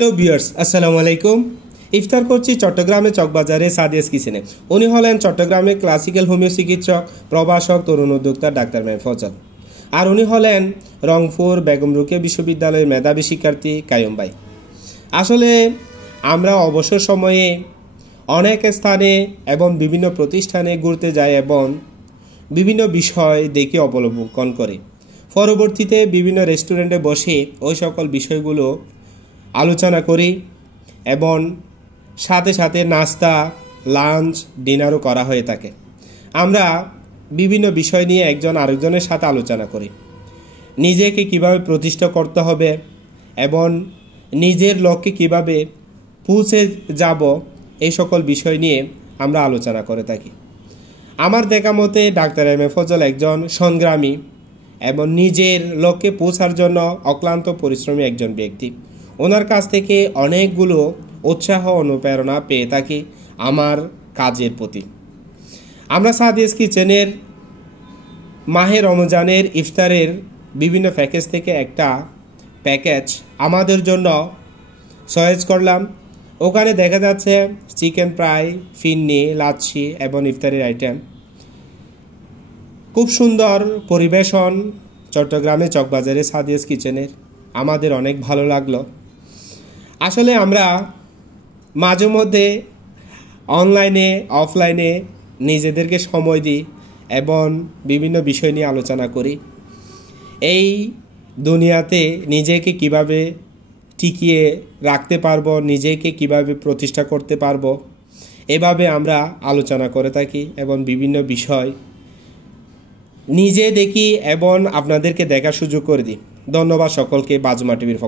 Hello viewers, আসসালামু আলাইকুম। ইফতার করছি চট্টগ্রামে চকবাজারে সাদিয়াস কিচেনে। উনি হলেন চট্টগ্রামে ক্লাসিক্যাল হোমিও চিকিৎসক, প্রভাষক, তরুণ উদ্যোক্তা ডাক্তার মেহের ফজল। আর উনি হলেন রংপুর বেগম রোকেয়া বিশ্ববিদ্যালয়ের মেধাবী শিক্ষার্থী কায়ুম ভাই। আসলে আমরা অবসর সময়ে অনেক স্থানে এবং বিভিন্ন প্রতিষ্ঠানে ঘুরতে যাই এবং বিভিন্ন বিষয় দেখে অবলোকন করি। পরবর্তীতে বিভিন্ন রেস্টুরেন্টে বসে ওই সকল বিষয়গুলো আলোচনা করি এবং সাথে সাথে নাস্তা, লাঞ্চ, ডিনারও করা হয়ে থাকে। আমরা বিভিন্ন বিষয় নিয়ে একজন আরেকজনের সাথে আলোচনা করি। নিজেকে কিভাবে প্রতিষ্ঠা করতে হবে এবং নিজের লক্ষ্যে কিভাবে পৌঁছে যাব, এই সকল বিষয় নিয়ে আমরা আলোচনা করে থাকি। আমার দেখা মতে ডাক্তার এম এ ফজল একজন সংগ্রামী এবং নিজের লক্ষ্যে পৌঁছার জন্য অক্লান্ত পরিশ্রমী একজন ব্যক্তি। ওনার কাছ থেকে অনেকগুলো উৎসাহ অনুপ্রেরণা পেয়ে থাকি আমার কাজের প্রতি। আমরা সাদিয়াস কিচেনের মাহে রমজানের ইফতারের বিভিন্ন প্যাকেজ থেকে একটা প্যাকেজ আমাদের জন্য চয়েস করলাম। ওখানে দেখা যাচ্ছে চিকেন ফ্রাই, ফিন্নি, লাচ্ছি এবং ইফতারের আইটেম। খুব সুন্দর পরিবেশন চট্টগ্রামে চকবাজারে সাদিয়াস কিচেনের, আমাদের অনেক ভালো লাগলো। আসলে আমরা মাঝে মধ্যে অনলাইনে অফলাইনে নিজেদেরকে সময় দিই এবং বিভিন্ন বিষয় নিয়ে আলোচনা করি। এই দুনিয়াতে নিজেকে কিভাবে টিকিয়ে রাখতে পারবো, নিজেকে কিভাবে প্রতিষ্ঠা করতে পারবো, এভাবে আমরা আলোচনা করে থাকি এবং বিভিন্ন বিষয় নিজে দেখি এবং আপনাদেরকে দেখার সুযোগ করে দিই। ধন্যবাদ সকলকে বাজমা টিভির